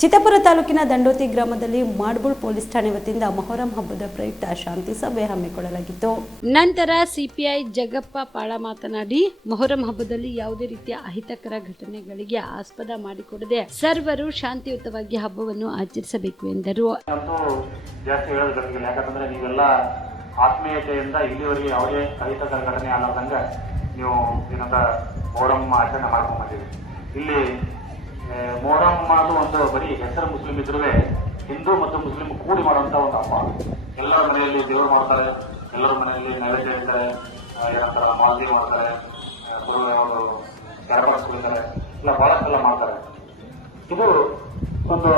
ಚಿತ್ತಾಪುರ ತಾಲೂಕಿನ ದಂಡೋತಿ ಗ್ರಾಮದಲ್ಲಿ ಮಾಡ್ಬುಳ್ ಪೊಲೀಸ್ ಠಾಣೆ ವತಿಯಿಂದ ಮೊಹರಂ ಹಬ್ಬದ ಪ್ರಯುಕ್ತ ಶಾಂತಿ ಸಭೆ ಹಮ್ಮಿಕೊಳ್ಳಲಾಗಿತ್ತು. ನಂತರ ಸಿಪಿಐ ಜಗಪ್ಪ ಪಾಳ ಮಾತನಾಡಿ, ಮೊಹರಂ ಹಬ್ಬದಲ್ಲಿ ಯಾವುದೇ ರೀತಿಯ ಅಹಿತಕರ ಘಟನೆಗಳಿಗೆ ಆಸ್ಪದ ಮಾಡಿಕೊಡದೆ ಸರ್ವರು ಶಾಂತಿಯುತವಾಗಿ ಹಬ್ಬವನ್ನು ಆಚರಿಸಬೇಕು ಎಂದರು. ಯಾಕಂದ್ರೆ ನೀವೆಲ್ಲ ಆತ್ಮೀಯತೆಯಿಂದ ಇಲ್ಲಿವರೆಗೆ ಯಾವುದೇ ಅಹಿತಕರ ಘಟನೆ ಆಗಲಾರ್ದಂಗ ನೀವು ಏನಂತ ಮೊಹರಂ ಆಚರಣೆ ಮಾಡ್ಕೊಂಡ್ ಬಂದಿದ್ದೀವಿ. ಇಲ್ಲಿ ಮೊಹರಂ ಅದು ಒಂದು ಬರೀ ಹೆಸರು ಮುಸ್ಲಿಂ ಇದ್ರೂ ಹಿಂದೂ ಮತ್ತು ಮುಸ್ಲಿಂ ಕೂಡಿ ಮಾಡುವಂತ ಒಂದು ಹಬ್ಬ. ಎಲ್ಲರ ಮನೆಯಲ್ಲಿ ದೇವರು ಮಾಡ್ತಾರೆ, ಎಲ್ಲರ ಮನೆಯಲ್ಲಿ ನೈವೇದ್ಯ ಇಡ್ತಾರೆ, ಏನಂತಾರ ಮಾಲ್ದಿ ಮಾಡ್ತಾರೆ, ಅವರು ಕ್ಯಾರಬಾಡಿಸ್ಕೊಳ್ತಾರೆ, ಇಲ್ಲ ಬಹಳಷ್ಟೆಲ್ಲ ಮಾಡ್ತಾರೆ. ಇದು ಒಂದು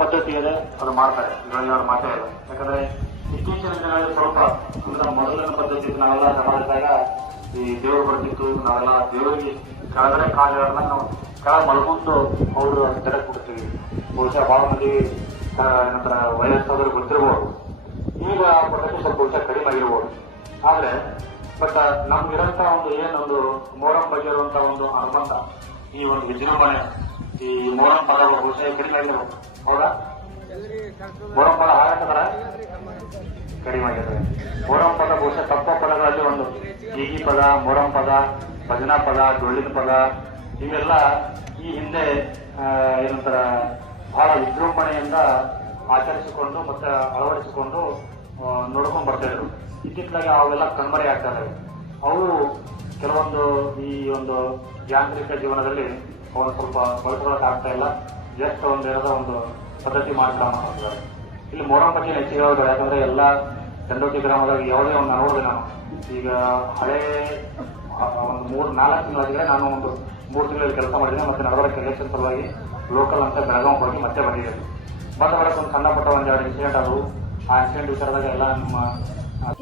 ಪದ್ಧತಿ ಇದೆ, ಅದು ಮಾಡ್ತಾರೆ. ಇದರಲ್ಲಿ ಅವ್ರು ಮಾತೇ ಇಲ್ಲ. ಯಾಕಂದ್ರೆ ಇತ್ತೀಚಿನ ದಿನಗಳಲ್ಲಿ ಸ್ವಲ್ಪ ಮೊದಲಿನ ಪದ್ಧತಿ ನಾವೆಲ್ಲ ಸಮಾಜದಾಗ ಈ ದೇವರು ಬರ್ತಿತ್ತು, ನಾವೆಲ್ಲ ದೇವರಿಗೆ ಕೆಳಗಡೆ ಕಾಲುಗಳನ್ನ ನಾವು ಕೆಳಗೆ ಮಲ್ಕೊಂಡು ಅವರು ತೆರೆದು ಕೊಡ್ತೀವಿ. ಬಹುಶಃ ಬಹಳ ಮಂದಿ ಏನಂತರ ವಯಸ್ಸಾದ್ರು ಗೊತ್ತಿರ್ಬೋದು. ಈಗ ಪದ್ಧತಿ ಸ್ವಲ್ಪ ಬಹುಶಃ ಕಡಿಮೆ ಆಗಿರ್ಬೋದು. ಆದ್ರೆ ಬಟ್ ನಮ್ಗಿರಂತ ಒಂದು ಏನೊಂದು ಮೊಹರಂ ಬಗ್ಗೆ ಇರುವಂತ ಒಂದು ಅನುಬಂಧ, ಈ ಒಂದು ವಿಜೃಂಭಣೆ, ಈ ಮೊಹರಂ ಪದ ಬಹುಶಃ ಕಡಿಮೆ ಆಗಿರ್ಬೋದು. ಹೌದಾ? ಮೊಹರಂ ಪದ ಹಾಗಾಕಂದ್ರ ಕಡಿಮೆ ಆಗಿರ್ತದೆ. ಮೊಹರಂ ಪದ ಬಹುಶಃ ತಪ್ಪ ಪದಗಳಲ್ಲಿ ಒಂದು ಈಗಿ ಪದ, ಮೊಹರಂ ಪದ, ಭಜನಾ ಪದ, ಡೊಳ್ಳಿನ ಪದ ಇವೆಲ್ಲ ಈ ಹಿಂದೆ ಏನಂತರ ಬಹಳ ವಿಜೃಂಭಣೆಯಿಂದ ಆಚರಿಸಿಕೊಂಡು ಮತ್ತೆ ಅಳವಡಿಸಿಕೊಂಡು ನೋಡ್ಕೊಂಡು ಬರ್ತಾ ಇದ್ರು. ಇತ್ತಿತ್ತಲಾಗಿ ಅವೆಲ್ಲ ಕಣ್ಮರೆ ಆಗ್ತಾ ಇದ್ದಾವೆ. ಅವು ಕೆಲವೊಂದು ಈ ಒಂದು ಯಾಂತ್ರಿಕ ಜೀವನದಲ್ಲಿ ಅವನು ಸ್ವಲ್ಪ ಬಳಸ್ಕೊಳಕ್ ಆಗ್ತಾ ಇಲ್ಲ. ಜಸ್ಟ್ ಒಂದೇನೋ ಒಂದು ಪದ್ಧತಿ ಮಾಡ್ತಾರೆ. ಇಲ್ಲಿ ಮೊಹರಂ ಬಗ್ಗೆ ಹೆಚ್ಚಿಗೆ ಹೇಳೋದು, ಯಾಕಂದ್ರೆ ಎಲ್ಲ ದಂಡೋತಿ ಗ್ರಾಮದಾಗ ಯಾವುದೇ ಒಂದು ನೋಡಿದೆ ನಾನು. ಈಗ ಹಳೇ ಒಂದು 3-4 ತಿಂಗಳಾಗಿದೆ. ನಾನು ಒಂದು 3 ತಿಂಗಳಲ್ಲಿ ಕೆಲಸ ಮಾಡಿದ್ದೀನಿ. ಮತ್ತೆ ನಡವಳಿಕೆ ಎಲೆಕ್ಷನ್ ಸಲುವಾಗಿ ಲೋಕಲ್ ಅಂತ ಬೆಳಗಾವಿ ಹೋಗಿ ಮತ್ತೆ ಬಂದಿದ್ದೇನೆ. ಬಂದ ಬಳಿಕ ಒಂದು ಸಣ್ಣ ಪುಟ್ಟ ಒಂದೆರಡು ಇನ್ಸಿಡೆಂಟ್ ಆದವು. ಆ ಇನ್ಸಿಡೆಂಟ್ ವಿಚಾರದಾಗ ಎಲ್ಲ ನಮ್ಮ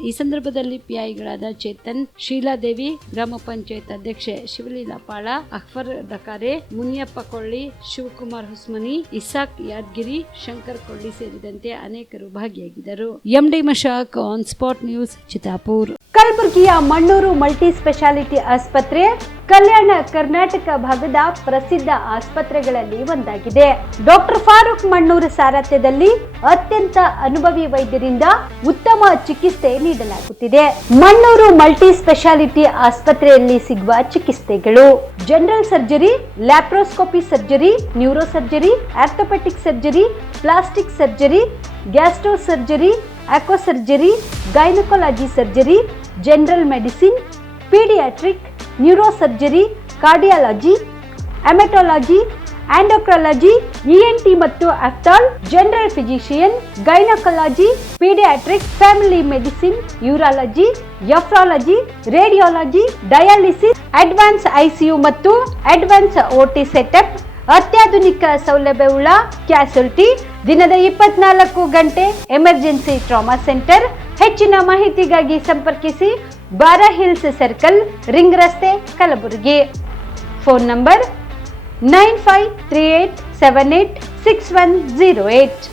ಈ ಸಂದರ್ಭದಲ್ಲಿ ಪಿಐಗಳಾದ ಚೇತನ್, ಶೀಲಾದೇವಿ, ಗ್ರಾಮ ಪಂಚಾಯತ್ ಅಧ್ಯಕ್ಷೆ ಶಿವಲೀಲಾ ಪಾಳ, ಅಖ್ಫರ್ ದಕಾರೆ, ಮುನಿಯಪ್ಪ ಕೊಳ್ಳಿ, ಶಿವಕುಮಾರ್ ಹುಸ್ಮನಿ, ಇಸಾಕ್ ಯಾದಗಿರಿ, ಶಂಕರ್ ಕೊಳ್ಳಿ ಸೇರಿದಂತೆ ಅನೇಕರು ಭಾಗಿಯಾಗಿದ್ದರು. MD Mashak, on spot news, Chittapur. ಕಲಬುರಗಿಯ ಮಣ್ಣೂರು ಮಲ್ಟಿ ಸ್ಪೆಷಾಲಿಟಿ ಆಸ್ಪತ್ರೆ ಕಲ್ಯಾಣ ಕರ್ನಾಟಕ ಭಾಗದ ಪ್ರಸಿದ್ಧ ಆಸ್ಪತ್ರೆಗಳಲ್ಲಿ ಒಂದಾಗಿದೆ. ಡಾಕ್ಟರ್ ಫಾರೂಕ್ ಮಣ್ಣೂರು ಸಾರಥ್ಯದಲ್ಲಿ ಅತ್ಯಂತ ಅನುಭವಿ ವೈದ್ಯರಿಂದ ಉತ್ತಮ ಚಿಕಿತ್ಸೆ ನೀಡಲಾಗುತ್ತಿದೆ. ಮಣ್ಣೂರು ಮಲ್ಟಿ ಸ್ಪೆಷಾಲಿಟಿ ಆಸ್ಪತ್ರೆಯಲ್ಲಿ ಸಿಗುವ ಚಿಕಿತ್ಸೆಗಳು: general surgery, laparoscopy surgery, neuro surgery, orthopaedic surgery, plastic surgery, gastro surgery, aqua surgery, gynaecology surgery, general medicine, paediatric, neuro surgery, cardiology, haematology, endocrinology, ENT ಮತ್ತು ophthal, general physician, gynaecology, paediatric, family medicine, urology, nephrology, radiology, dialysis, advance ICU ಮತ್ತು advance OT setup, ಅತ್ಯಾಧುನಿಕ ಸೌಲಭ್ಯವುಳ್ಳ ಕ್ಯಾಸುಲಿಟಿ, ದಿನದ 24 ಗಂಟೆ emergency trauma centre. ಹೆಚ್ಚಿನ ಮಾಹಿತಿಗಾಗಿ ಸಂಪರ್ಕಿಸಿ ಬಾರಾ hills circle, ring ರಸ್ತೆ, ಕಲಬುರಗಿ. Phone number 9538786108.